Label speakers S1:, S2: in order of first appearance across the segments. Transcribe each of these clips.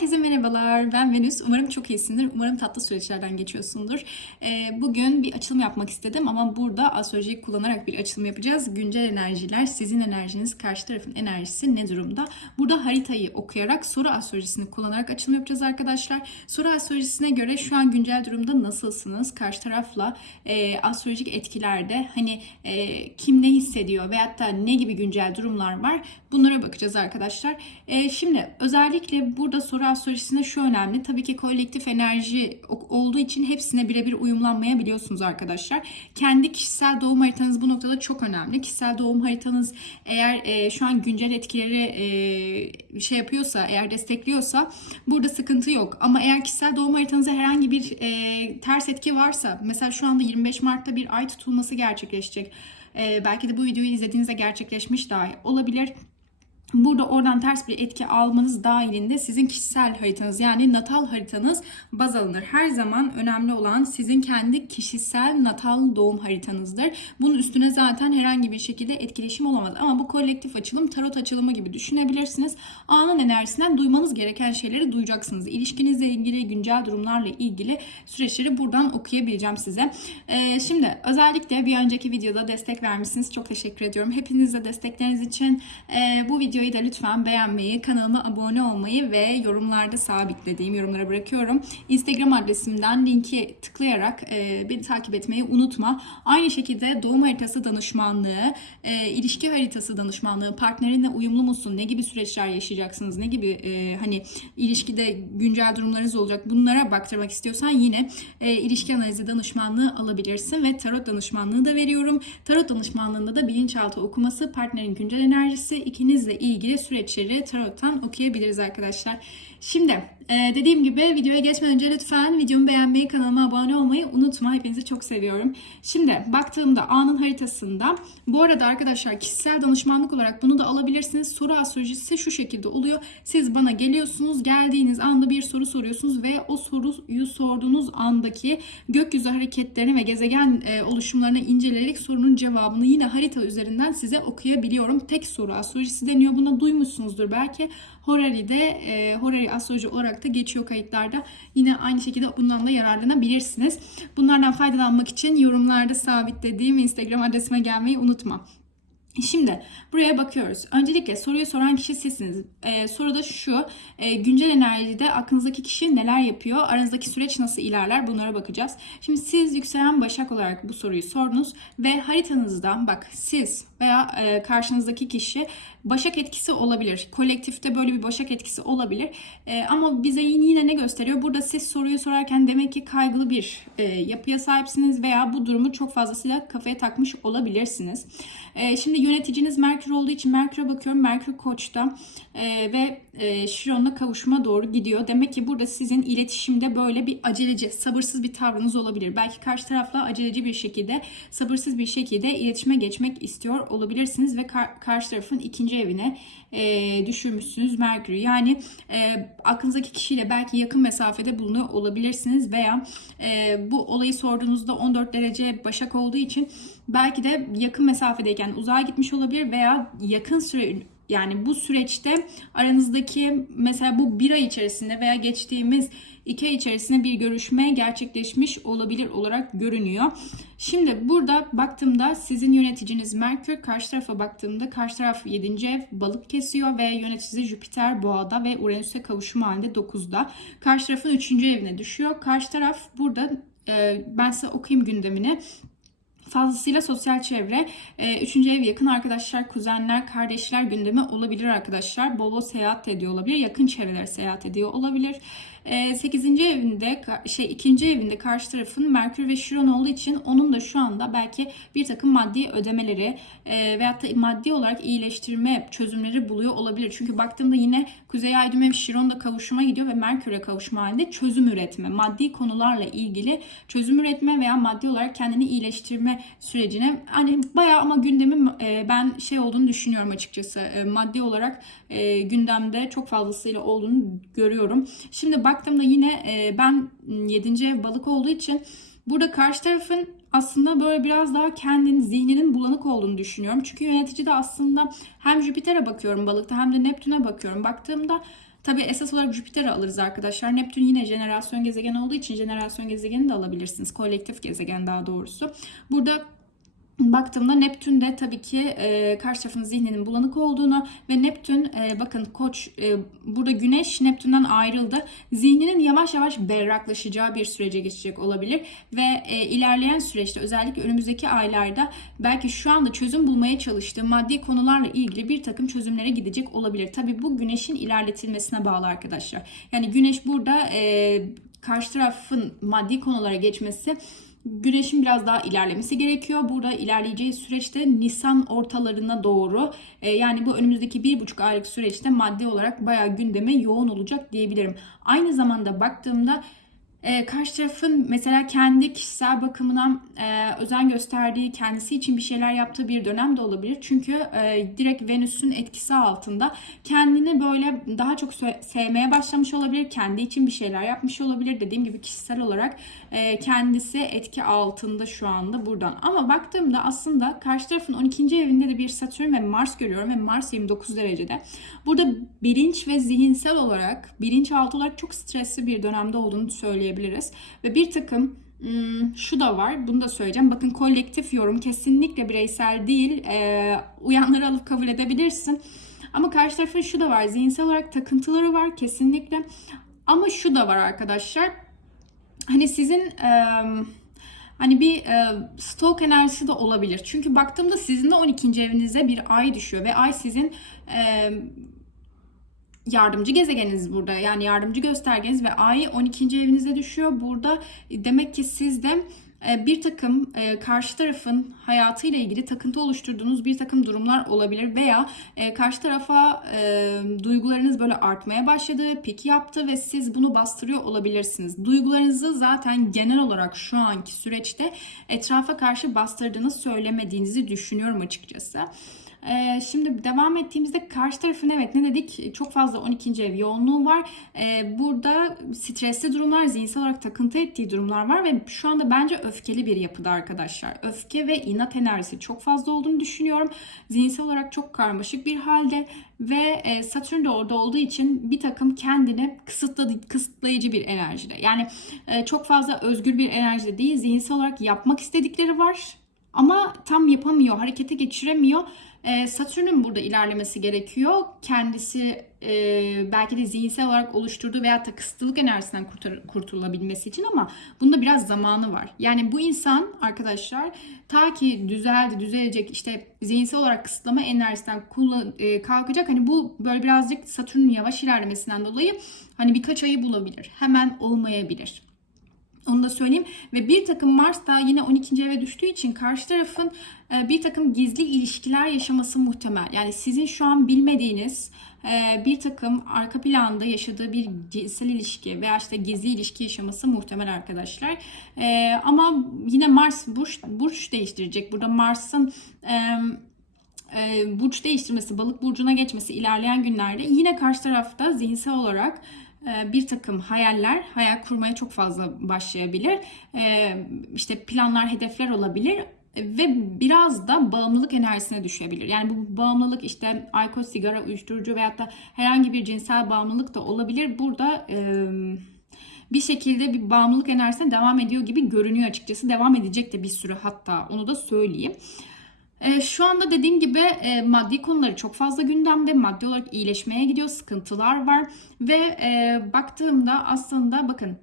S1: Herkese merhabalar. Ben Venüs. Umarım çok iyisindir. Umarım tatlı süreçlerden geçiyorsundur. Ee, bugün bir açılım yapmak istedim ama burada astrolojiyi kullanarak bir açılım yapacağız. Güncel enerjiler, sizin enerjiniz, karşı tarafın enerjisi ne durumda? Burada haritayı okuyarak soru astrolojisini kullanarak açılım yapacağız arkadaşlar. Soru astrolojisine göre şu an güncel durumda nasılsınız? Karşı tarafla e, astrolojik etkilerde hani e, kim ne hissediyor veyahut da ne gibi güncel durumlar var? Bunlara bakacağız arkadaşlar. E, şimdi özellikle burada soru astrolojisinde şu önemli. Tabii ki kolektif enerji olduğu için hepsine birebir uyumlanmayabiliyorsunuz arkadaşlar. Kendi kişisel doğum haritanız bu noktada çok önemli. Kişisel doğum haritanız eğer e, şu an güncel etkileri e, şey yapıyorsa, eğer destekliyorsa burada sıkıntı yok. Ama eğer kişisel doğum haritanızda herhangi bir e, ters etki varsa, mesela şu anda 25 Mart'ta bir ay tutulması gerçekleşecek. E, belki de bu videoyu izlediğinizde gerçekleşmiş dahi olabilir. Burada oradan ters bir etki almanız dahilinde sizin kişisel haritanız yani natal haritanız baz alınır. Her zaman önemli olan sizin kendi kişisel natal doğum haritanızdır. Bunun üstüne zaten herhangi bir şekilde etkileşim olamaz. Ama bu kolektif açılım tarot açılımı gibi düşünebilirsiniz. Anın enerjisinden duymanız gereken şeyleri duyacaksınız. İlişkinizle ilgili, güncel durumlarla ilgili süreçleri buradan okuyabileceğim size. Ee, şimdi özellikle bir önceki videoda destek vermişsiniz. Çok teşekkür ediyorum. Hepinize destekleriniz için e, bu video videoyu da lütfen beğenmeyi, kanalıma abone olmayı ve yorumlarda sabitlediğim yorumlara bırakıyorum. Instagram adresimden linki tıklayarak e, beni takip etmeyi unutma. Aynı şekilde doğum haritası danışmanlığı, e, ilişki haritası danışmanlığı, partnerinle uyumlu musun, ne gibi süreçler yaşayacaksınız, ne gibi e, hani ilişkide güncel durumlarınız olacak bunlara baktırmak istiyorsan yine e, ilişki analizi danışmanlığı alabilirsin ve tarot danışmanlığı da veriyorum. Tarot danışmanlığında da bilinçaltı okuması, partnerin güncel enerjisi, ikinizle ilgili ilgili süreçleri tarottan okuyabiliriz arkadaşlar. Şimdi e, dediğim gibi videoya geçmeden önce lütfen videomu beğenmeyi, kanalıma abone olmayı unutma. Hepinizi çok seviyorum. Şimdi baktığımda anın haritasında bu arada arkadaşlar kişisel danışmanlık olarak bunu da alabilirsiniz. Soru astrolojisi şu şekilde oluyor. Siz bana geliyorsunuz. Geldiğiniz anda bir soru soruyorsunuz ve o soruyu sorduğunuz andaki gökyüzü hareketlerini ve gezegen e, oluşumlarını inceleyerek sorunun cevabını yine harita üzerinden size okuyabiliyorum. Tek soru astrolojisi deniyor. Bunu duymuşsunuzdur belki. Horari'de e, Horari astroloji olarak da geçiyor kayıtlarda. Yine aynı şekilde bundan da yararlanabilirsiniz. Bunlardan faydalanmak için yorumlarda sabitlediğim Instagram adresime gelmeyi unutma. Şimdi buraya bakıyoruz. Öncelikle soruyu soran kişi sizsiniz. Ee, soru da şu. E, güncel enerjide aklınızdaki kişi neler yapıyor? Aranızdaki süreç nasıl ilerler? Bunlara bakacağız. Şimdi siz yükselen başak olarak bu soruyu sordunuz ve haritanızda bak siz veya e, karşınızdaki kişi başak etkisi olabilir. Kolektifte böyle bir başak etkisi olabilir. E, ama bize yine ne gösteriyor? Burada siz soruyu sorarken demek ki kaygılı bir e, yapıya sahipsiniz veya bu durumu çok fazlasıyla kafaya takmış olabilirsiniz. E, şimdi yöneticiniz Merkür olduğu için Merkür'e bakıyorum. Merkür Koç'ta e, ve e, Şiron'la kavuşuma doğru gidiyor. Demek ki burada sizin iletişimde böyle bir aceleci, sabırsız bir tavrınız olabilir. Belki karşı tarafla aceleci bir şekilde, sabırsız bir şekilde iletişime geçmek istiyor olabilirsiniz ve kar- karşı tarafın ikinci evine e, düşürmüşsünüz Merkür'ü. Yani e, aklınızdaki kişiyle belki yakın mesafede bulunuyor olabilirsiniz veya e, bu olayı sorduğunuzda 14 derece Başak olduğu için belki de yakın mesafedeyken uzağa gitmiş olabilir veya yakın süre yani bu süreçte aranızdaki mesela bu bir ay içerisinde veya geçtiğimiz iki ay içerisinde bir görüşme gerçekleşmiş olabilir olarak görünüyor. Şimdi burada baktığımda sizin yöneticiniz Merkür, karşı tarafa baktığımda karşı taraf 7. ev balık kesiyor ve yöneticisi Jüpiter boğada ve Uranüs'e kavuşma halinde 9'da. Karşı tarafın 3. evine düşüyor. Karşı taraf burada e, ben size okuyayım gündemini fazlasıyla sosyal çevre, e, üçüncü ev yakın arkadaşlar, kuzenler, kardeşler gündemi olabilir arkadaşlar. Bol bol seyahat ediyor olabilir. Yakın çevreler seyahat ediyor olabilir. 8. Ee, evinde şey ikinci evinde karşı tarafın Merkür ve Şiron olduğu için onun da şu anda belki bir takım maddi ödemeleri e, veyahut da maddi olarak iyileştirme çözümleri buluyor olabilir. Çünkü baktığımda yine Kuzey Ay düğümü Şiron da kavuşuma gidiyor ve Merkür'e kavuşma halinde çözüm üretme, maddi konularla ilgili çözüm üretme veya maddi olarak kendini iyileştirme sürecine hani bayağı ama gündemim e, ben şey olduğunu düşünüyorum açıkçası. E, maddi olarak gündemde çok fazlasıyla olduğunu görüyorum. Şimdi baktığımda yine e, ben 7. ev balık olduğu için burada karşı tarafın aslında böyle biraz daha kendinin zihninin bulanık olduğunu düşünüyorum. Çünkü yönetici de aslında hem Jüpiter'e bakıyorum balıkta hem de Neptün'e bakıyorum. Baktığımda Tabii esas olarak Jüpiter'i alırız arkadaşlar. Neptün yine jenerasyon gezegeni olduğu için jenerasyon gezegeni de alabilirsiniz. Kolektif gezegen daha doğrusu. Burada baktığımda Neptün de tabii ki e, karşı tarafın zihninin bulanık olduğunu ve Neptün e, bakın koç e, burada Güneş Neptün'den ayrıldı. Zihninin yavaş yavaş berraklaşacağı bir sürece geçecek olabilir ve e, ilerleyen süreçte özellikle önümüzdeki aylarda belki şu anda çözüm bulmaya çalıştığı maddi konularla ilgili bir takım çözümlere gidecek olabilir. Tabii bu Güneş'in ilerletilmesine bağlı arkadaşlar. Yani Güneş burada e, karşı tarafın maddi konulara geçmesi Güneşin biraz daha ilerlemesi gerekiyor. Burada ilerleyeceği süreçte Nisan ortalarına doğru e, yani bu önümüzdeki bir buçuk aylık süreçte maddi olarak bayağı gündeme yoğun olacak diyebilirim. Aynı zamanda baktığımda e, karşı tarafın mesela kendi kişisel bakımına e, özen gösterdiği, kendisi için bir şeyler yaptığı bir dönem de olabilir. Çünkü e, direkt Venüs'ün etkisi altında kendini böyle daha çok sevmeye başlamış olabilir. Kendi için bir şeyler yapmış olabilir. Dediğim gibi kişisel olarak e, kendisi etki altında şu anda buradan. Ama baktığımda aslında karşı tarafın 12. evinde de bir Satürn ve Mars görüyorum ve Mars 29 derecede. Burada bilinç ve zihinsel olarak, bilinçaltı olarak çok stresli bir dönemde olduğunu söyleyebiliriz. Ve bir takım hmm, şu da var, bunu da söyleyeceğim. Bakın kolektif yorum kesinlikle bireysel değil. Ee, uyanları alıp kabul edebilirsin. Ama karşı tarafın şu da var, zihinsel olarak takıntıları var kesinlikle. Ama şu da var arkadaşlar. Hani sizin... em, Hani bir e, stok enerjisi de olabilir. Çünkü baktığımda sizin de 12. evinize bir ay düşüyor ve ay sizin e, yardımcı gezegeniniz burada. Yani yardımcı göstergeniz ve ay 12. evinize düşüyor. Burada demek ki siz de e, bir takım e, karşı tarafın hayatıyla ilgili takıntı oluşturduğunuz bir takım durumlar olabilir veya e, karşı tarafa e, duygularınız böyle artmaya başladı, pik yaptı ve siz bunu bastırıyor olabilirsiniz. Duygularınızı zaten genel olarak şu anki süreçte etrafa karşı bastırdığınız söylemediğinizi düşünüyorum açıkçası. Ee, şimdi devam ettiğimizde karşı tarafın evet ne dedik çok fazla 12. ev yoğunluğu var. Ee, burada stresli durumlar, zihinsel olarak takıntı ettiği durumlar var ve şu anda bence öfkeli bir yapıda arkadaşlar. Öfke ve inat enerjisi çok fazla olduğunu düşünüyorum. Zihinsel olarak çok karmaşık bir halde ve e, Satürn de orada olduğu için bir takım kendini kısıtladı, kısıtlayıcı bir enerjide. Yani e, çok fazla özgür bir enerjide değil, zihinsel olarak yapmak istedikleri var ama tam yapamıyor, harekete geçiremiyor. Ee, Satürn'ün burada ilerlemesi gerekiyor. Kendisi e, belki de zihinsel olarak oluşturduğu veya da kısıtlılık enerjisinden kurtar- kurtulabilmesi için ama bunda biraz zamanı var. Yani bu insan arkadaşlar ta ki düzeldi, düzelecek işte zihinsel olarak kısıtlama enerjisinden kullan- e, kalkacak. Hani bu böyle birazcık Satürn'ün yavaş ilerlemesinden dolayı hani birkaç ayı bulabilir. Hemen olmayabilir. Onu da söyleyeyim. Ve bir takım Mars da yine 12. eve düştüğü için karşı tarafın e, bir takım gizli ilişkiler yaşaması muhtemel. Yani sizin şu an bilmediğiniz e, bir takım arka planda yaşadığı bir cinsel ilişki veya işte gizli ilişki yaşaması muhtemel arkadaşlar. E, Ama yine Mars burç, burç değiştirecek. Burada Mars'ın burç değiştirmesi, balık burcuna geçmesi ilerleyen günlerde yine karşı tarafta zihinsel olarak bir takım hayaller, hayal kurmaya çok fazla başlayabilir. E, işte planlar, hedefler olabilir ve biraz da bağımlılık enerjisine düşebilir. Yani bu bağımlılık işte alkol, sigara, uyuşturucu veyahut da herhangi bir cinsel bağımlılık da olabilir. Burada bir şekilde bir bağımlılık enerjisine devam ediyor gibi görünüyor açıkçası. Devam edecek de bir süre hatta onu da söyleyeyim. E, şu anda dediğim gibi e, maddi konuları çok fazla gündemde. Maddi olarak iyileşmeye gidiyor, sıkıntılar var ve e, baktığımda aslında bakın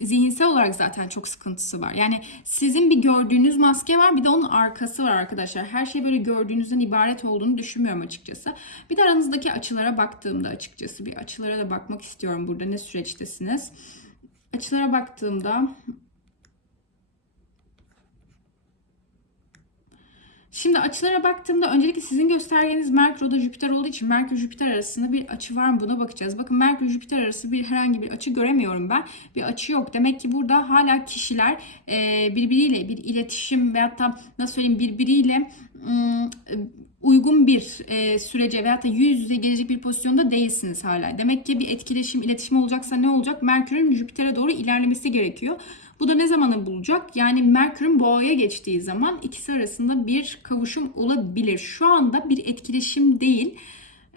S1: zihinsel olarak zaten çok sıkıntısı var. Yani sizin bir gördüğünüz maske var bir de onun arkası var arkadaşlar. Her şey böyle gördüğünüzden ibaret olduğunu düşünmüyorum açıkçası. Bir de aranızdaki açılara baktığımda açıkçası bir açılara da bakmak istiyorum burada ne süreçtesiniz. Açılara baktığımda Şimdi açılara baktığımda öncelikle sizin göstergeniz Merkür Jüpiter olduğu için Merkür Jüpiter arasında bir açı var mı buna bakacağız. Bakın Merkür Jüpiter arası bir herhangi bir açı göremiyorum ben. Bir açı yok. Demek ki burada hala kişiler e, birbiriyle bir iletişim veyahut da nasıl söyleyeyim birbiriyle ım, uygun bir e, sürece veyahut da yüz yüze gelecek bir pozisyonda değilsiniz hala. Demek ki bir etkileşim, iletişim olacaksa ne olacak? Merkür'ün Jüpiter'e doğru ilerlemesi gerekiyor. Bu da ne zamana bulacak? Yani Merkür'ün boğaya geçtiği zaman ikisi arasında bir kavuşum olabilir. Şu anda bir etkileşim değil.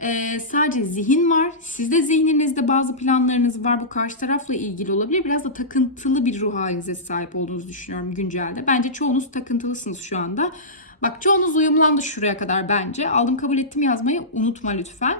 S1: Ee, sadece zihin var. Sizde zihninizde bazı planlarınız var. Bu karşı tarafla ilgili olabilir. Biraz da takıntılı bir ruh halinize sahip olduğunuzu düşünüyorum güncelde. Bence çoğunuz takıntılısınız şu anda. Bak çoğunuz uyumlandı şuraya kadar bence. Aldım kabul ettim yazmayı unutma lütfen.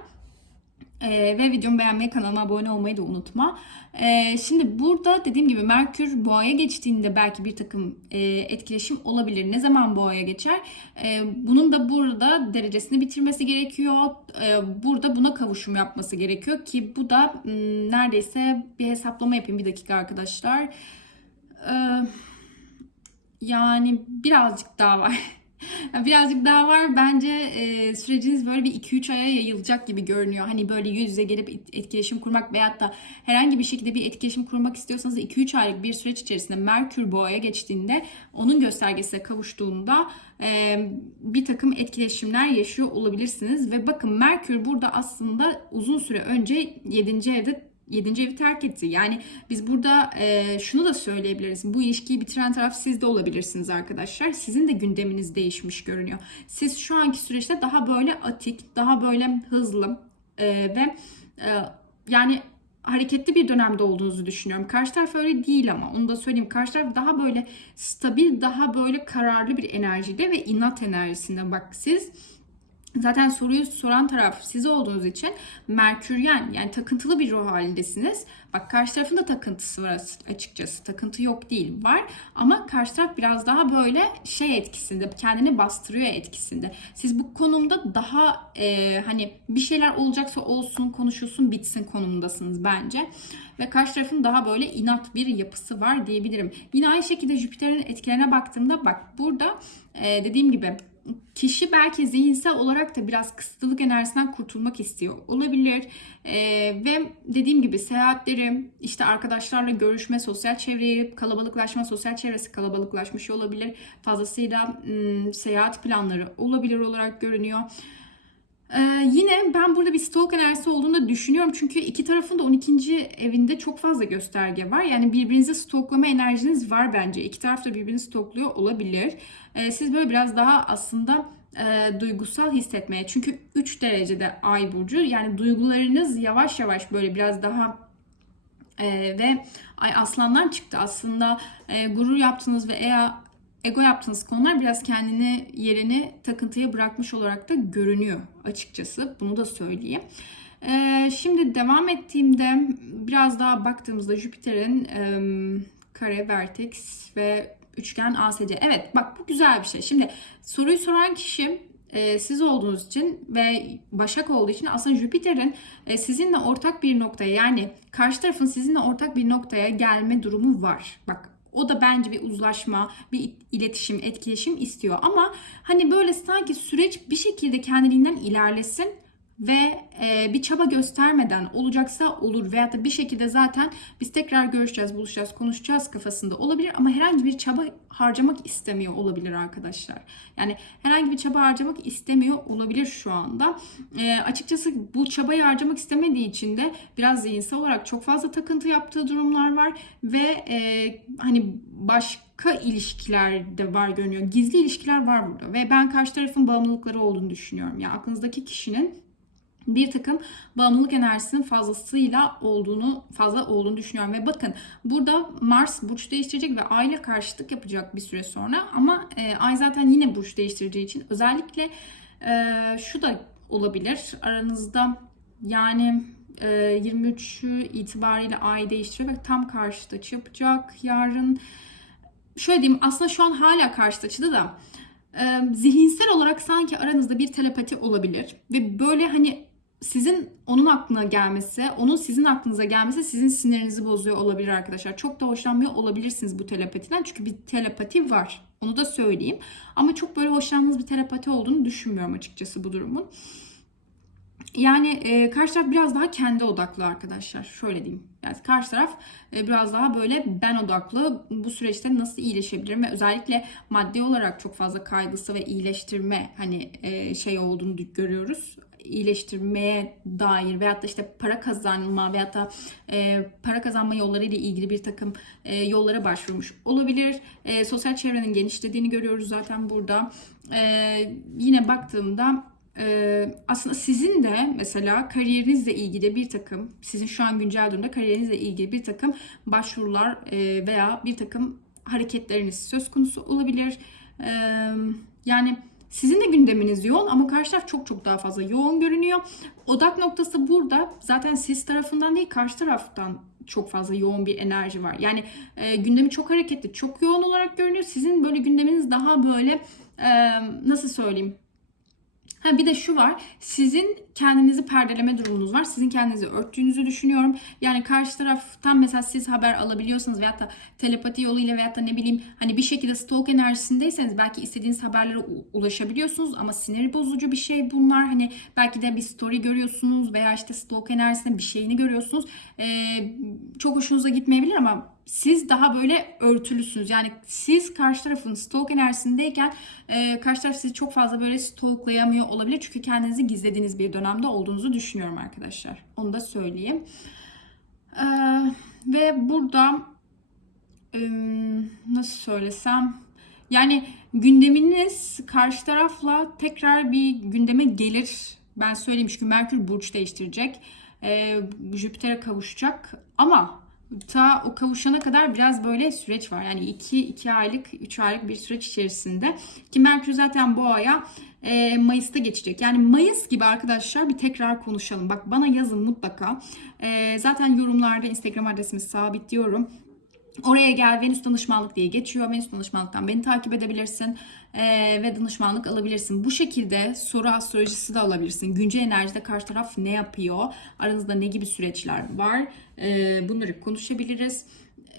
S1: Ee, ve videomu beğenmeyi, kanalıma abone olmayı da unutma. Ee, şimdi burada dediğim gibi Merkür boğaya geçtiğinde belki bir takım e, etkileşim olabilir. Ne zaman boğaya geçer? Ee, bunun da burada derecesini bitirmesi gerekiyor. Ee, burada buna kavuşum yapması gerekiyor ki bu da m, neredeyse bir hesaplama yapayım bir dakika arkadaşlar. Ee, yani birazcık daha var. Birazcık daha var. Bence e, süreciniz böyle bir 2-3 aya yayılacak gibi görünüyor. Hani böyle yüz yüze gelip et- etkileşim kurmak veyahut da herhangi bir şekilde bir etkileşim kurmak istiyorsanız 2-3 aylık bir süreç içerisinde Merkür Boğa'ya geçtiğinde onun göstergesine kavuştuğunda e, bir takım etkileşimler yaşıyor olabilirsiniz. Ve bakın Merkür burada aslında uzun süre önce 7. evde 7. evi terk etti. Yani biz burada e, şunu da söyleyebiliriz. Bu ilişkiyi bitiren taraf siz de olabilirsiniz arkadaşlar. Sizin de gündeminiz değişmiş görünüyor. Siz şu anki süreçte daha böyle atik, daha böyle hızlı e, ve e, yani hareketli bir dönemde olduğunuzu düşünüyorum. Karşı taraf öyle değil ama onu da söyleyeyim. Karşı taraf daha böyle stabil, daha böyle kararlı bir enerjide ve inat enerjisinde. Bak siz Zaten soruyu soran taraf siz olduğunuz için Merküryen yani takıntılı bir ruh halindesiniz. Bak karşı tarafın da takıntısı var açıkçası. Takıntı yok değil var ama karşı taraf biraz daha böyle şey etkisinde kendini bastırıyor etkisinde. Siz bu konumda daha e, hani bir şeyler olacaksa olsun konuşulsun bitsin konumundasınız bence. Ve karşı tarafın daha böyle inat bir yapısı var diyebilirim. Yine aynı şekilde Jüpiter'in etkilerine baktığımda bak burada e, dediğim gibi kişi belki zihinsel olarak da biraz kısıtlılık enerjisinden kurtulmak istiyor olabilir. Ee, ve dediğim gibi seyahatlerim, işte arkadaşlarla görüşme, sosyal çevreyi kalabalıklaşma, sosyal çevresi kalabalıklaşmış olabilir. Fazlasıyla ım, seyahat planları olabilir olarak görünüyor. Ee, yine ben burada bir stalk enerjisi olduğunu da düşünüyorum. Çünkü iki tarafın da 12. evinde çok fazla gösterge var. Yani birbirinizi stalklama enerjiniz var bence. İki taraf da birbirini stalkluyor olabilir. Ee, siz böyle biraz daha aslında e, duygusal hissetmeye. Çünkü 3 derecede ay burcu. Yani duygularınız yavaş yavaş böyle biraz daha e, ve ay aslandan çıktı. Aslında e, gurur yaptığınız ve eğer ego yaptığınız konular biraz kendini yerini takıntıya bırakmış olarak da görünüyor açıkçası. Bunu da söyleyeyim. Ee, şimdi devam ettiğimde biraz daha baktığımızda Jüpiter'in e, kare, vertex ve üçgen ASC. Evet bak bu güzel bir şey. Şimdi soruyu soran kişi e, siz olduğunuz için ve Başak olduğu için aslında Jüpiter'in e, sizinle ortak bir noktaya yani karşı tarafın sizinle ortak bir noktaya gelme durumu var. Bak o da bence bir uzlaşma, bir iletişim, etkileşim istiyor. Ama hani böyle sanki süreç bir şekilde kendiliğinden ilerlesin ve e, bir çaba göstermeden olacaksa olur veyahut da bir şekilde zaten biz tekrar görüşeceğiz, buluşacağız, konuşacağız kafasında olabilir ama herhangi bir çaba harcamak istemiyor olabilir arkadaşlar. Yani herhangi bir çaba harcamak istemiyor olabilir şu anda. E, açıkçası bu çabayı harcamak istemediği için de biraz zihinsel olarak çok fazla takıntı yaptığı durumlar var ve e, hani başka ilişkiler de var görünüyor. Gizli ilişkiler var burada ve ben karşı tarafın bağımlılıkları olduğunu düşünüyorum. Yani aklınızdaki kişinin bir takım bağımlılık enerjisinin fazlasıyla olduğunu fazla olduğunu düşünüyorum. Ve bakın burada Mars burç değiştirecek ve Ay ile karşıtlık yapacak bir süre sonra. Ama e, Ay zaten yine burç değiştireceği için. Özellikle e, şu da olabilir. Aranızda yani e, 23'ü itibariyle Ay değiştiriyor ve tam karşıt açı yapacak yarın. Şöyle diyeyim aslında şu an hala karşıt açıda da e, zihinsel olarak sanki aranızda bir telepati olabilir. Ve böyle hani sizin onun aklına gelmesi, onun sizin aklınıza gelmesi sizin sinirinizi bozuyor olabilir arkadaşlar. Çok da hoşlanmıyor olabilirsiniz bu telepatiden. Çünkü bir telepati var. Onu da söyleyeyim. Ama çok böyle hoşlandığınız bir telepati olduğunu düşünmüyorum açıkçası bu durumun. Yani e, karşı taraf biraz daha kendi odaklı arkadaşlar. Şöyle diyeyim. Yani karşı taraf e, biraz daha böyle ben odaklı. Bu süreçte nasıl iyileşebilirim ve özellikle maddi olarak çok fazla kaygısı ve iyileştirme hani e, şey olduğunu görüyoruz iyileştirmeye dair veyahut da işte para kazanma veyahut da e, para kazanma yolları ile ilgili bir takım e, yollara başvurmuş olabilir. E, sosyal çevrenin genişlediğini görüyoruz zaten burada. E, yine baktığımda Ee, aslında sizin de mesela kariyerinizle ilgili bir takım, sizin şu an güncel durumda kariyerinizle ilgili bir takım başvurular e, veya bir takım hareketleriniz söz konusu olabilir. Ee, yani sizin de gündeminiz yoğun ama karşı taraf çok çok daha fazla yoğun görünüyor. Odak noktası burada zaten siz tarafından değil karşı taraftan çok fazla yoğun bir enerji var. Yani e, gündemi çok hareketli, çok yoğun olarak görünüyor. Sizin böyle gündeminiz daha böyle e, nasıl söyleyeyim? Ha bir de şu var. Sizin kendinizi perdeleme durumunuz var. Sizin kendinizi örttüğünüzü düşünüyorum. Yani karşı taraftan mesela siz haber alabiliyorsanız veyahut da telepati yoluyla veyahut da ne bileyim hani bir şekilde stalk enerjisindeyseniz belki istediğiniz haberlere ulaşabiliyorsunuz ama sinir bozucu bir şey bunlar. Hani belki de bir story görüyorsunuz veya işte stalk enerjisinde bir şeyini görüyorsunuz. Ee, çok hoşunuza gitmeyebilir ama siz daha böyle örtülüsünüz. Yani siz karşı tarafın stalk enerjisindeyken e, karşı taraf sizi çok fazla böyle stalklayamıyor olabilir. Çünkü kendinizi gizlediğiniz bir dönemde olduğunuzu düşünüyorum arkadaşlar. Onu da söyleyeyim. Ee, ve burada e, nasıl söylesem yani gündeminiz karşı tarafla tekrar bir gündeme gelir. Ben söyleyeyim çünkü Merkür burç değiştirecek. Ee, Jüpiter'e kavuşacak ama ta o kavuşana kadar biraz böyle süreç var. Yani 2 2 aylık, 3 aylık bir süreç içerisinde. Ki Merkür zaten bu aya e, Mayıs'ta geçecek. Yani Mayıs gibi arkadaşlar bir tekrar konuşalım. Bak bana yazın mutlaka. E, zaten yorumlarda Instagram adresimi sabitliyorum. Oraya gel Venüs danışmanlık diye geçiyor. Venüs danışmanlıktan beni takip edebilirsin Ee, ve danışmanlık alabilirsin. Bu şekilde soru astrolojisi de alabilirsin. Güncel enerjide karşı taraf ne yapıyor? Aranızda ne gibi süreçler var? Ee, bunları konuşabiliriz.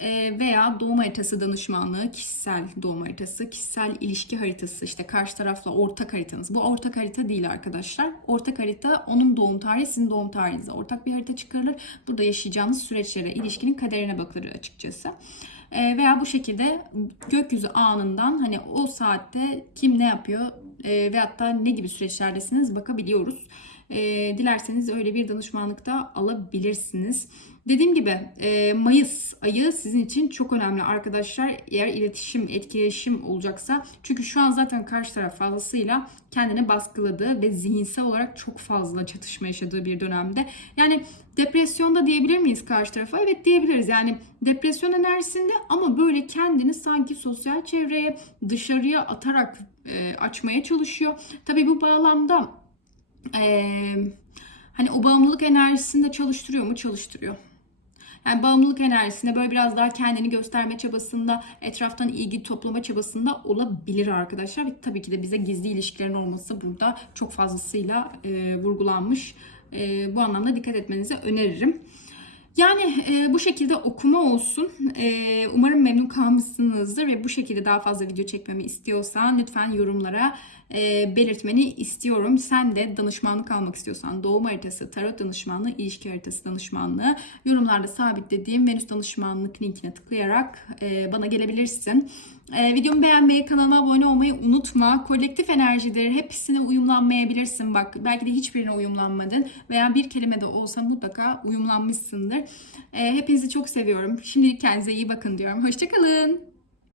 S1: Ee, veya doğum haritası danışmanlığı, kişisel doğum haritası, kişisel ilişki haritası, işte karşı tarafla ortak haritanız. Bu ortak harita değil arkadaşlar. Ortak harita onun doğum tarihi, sizin doğum tarihinize ortak bir harita çıkarılır. Burada yaşayacağınız süreçlere, ilişkinin kaderine bakılır açıkçası. Ee, veya bu şekilde gökyüzü anından hani o saatte kim ne yapıyor e, ve hatta ne gibi süreçlerdesiniz bakabiliyoruz. E, dilerseniz öyle bir danışmanlık da alabilirsiniz. Dediğim gibi e, Mayıs ayı sizin için çok önemli arkadaşlar. Eğer iletişim, etkileşim olacaksa. Çünkü şu an zaten karşı taraf fazlasıyla kendini baskıladığı ve zihinsel olarak çok fazla çatışma yaşadığı bir dönemde. Yani depresyonda diyebilir miyiz karşı tarafa? Evet diyebiliriz. Yani depresyon enerjisinde ama böyle kendini sanki sosyal çevreye dışarıya atarak e, açmaya çalışıyor. Tabii bu bağlamda ee, hani o bağımlılık enerjisini de çalıştırıyor mu? Çalıştırıyor. Yani bağımlılık enerjisinde böyle biraz daha kendini gösterme çabasında, etraftan ilgi toplama çabasında olabilir arkadaşlar. Ve tabii ki de bize gizli ilişkilerin olması burada çok fazlasıyla e, vurgulanmış. E, bu anlamda dikkat etmenizi öneririm. Yani e, bu şekilde okuma olsun. E, umarım memnun kalmışsınızdır ve bu şekilde daha fazla video çekmemi istiyorsan lütfen yorumlara e, belirtmeni istiyorum. Sen de danışmanlık almak istiyorsan doğum haritası, tarot danışmanlığı, ilişki haritası danışmanlığı yorumlarda sabitlediğim Venüs danışmanlık linkine tıklayarak e, bana gelebilirsin. E, videomu beğenmeyi, kanalıma abone olmayı unutma. Kolektif enerjidir. Hepsine uyumlanmayabilirsin. Bak belki de hiçbirine uyumlanmadın veya bir kelime de olsa mutlaka uyumlanmışsındır. E, hepinizi çok seviyorum. Şimdilik kendinize iyi bakın diyorum. Hoşçakalın.